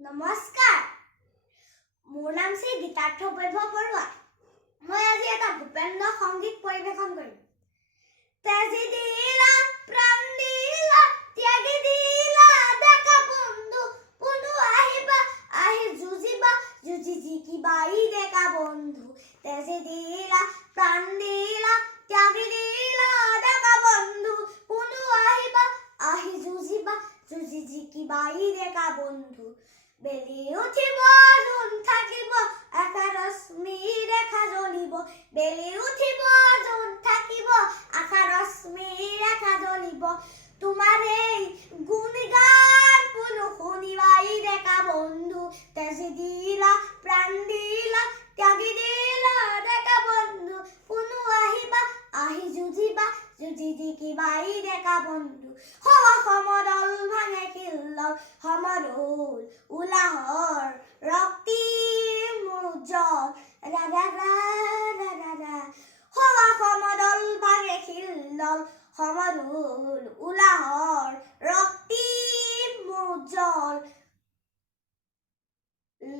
নমস্কাৰ, মোৰ নাম শ্ৰী গীতাৰ্থ বৈভৱ বৰুৱা। মই আজি এটা ভূপেন্দ্ৰ সংগীত পৰিৱেশন কৰিম। তেজি দিলা প্ৰাণ দিলা ত্যাগি দিলা ডেকা বন্ধু পুনু আহিবা আহি যুঁজিবা যুঁজি জিকিবা ই ডেকা বন্ধু। তেজি দিলা প্ৰাণ দিলা ত্যাগি দিলা ডেকা বন্ধু পুনু আহিবা আহি যুঁজিবা যুঁজি জিকিবা ই ডেকা বন্ধু। বেলি উঠিব জোন থাকিব আশা ৰশ্মি ৰেখা জ্বলিব। বেলি উঠিব জোন থাকিব আশা ৰশ্মি ৰেখা জ্বলিব। তোমাৰ এই গুণগান পুনু শুনিবা ই ডেকা বন্ধু। তেজি দিলা প্ৰাণ দিলা ত্যাগি দিলা ডেকা বন্ধু পুনু আহিবা আহি যুঁজিবা যুঁজি জিকিবা ই ডেকা বন্ধু। সমদল ভাঙে শিলদল সমদল উলাহৰ ৰক্তিম উজ্জ্বল ৰা ৰা ৰা ৰা ৰা ৰা। সমদল ভাঙে শিলদল সমদল উলাহৰ ৰক্তিম উজ্জ্বল।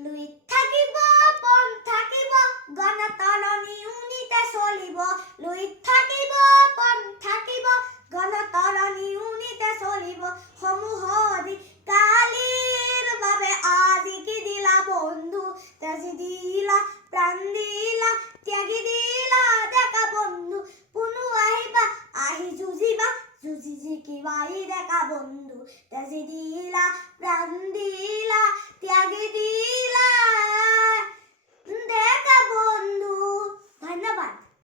লুইত থাকিব পণ থাকিব গণতৰণি উনিতে চলিব। লুইত থাকিব পণ থাকিব গণতৰণি উনিতে চলিব। সমূহদি কালিৰ বাবে আজি কি দিলা বন্ধু। তেজি দিলা প্ৰাণ দিলা ত্যাগি দিলা ডেকা বন্ধু পুনু আহিবা আহি যুঁজিবা যুঁজি জিকিবা ই ডেকা বন্ধু। তেজি দিলা প্ৰাণ দিলা ত্যাগি দিলা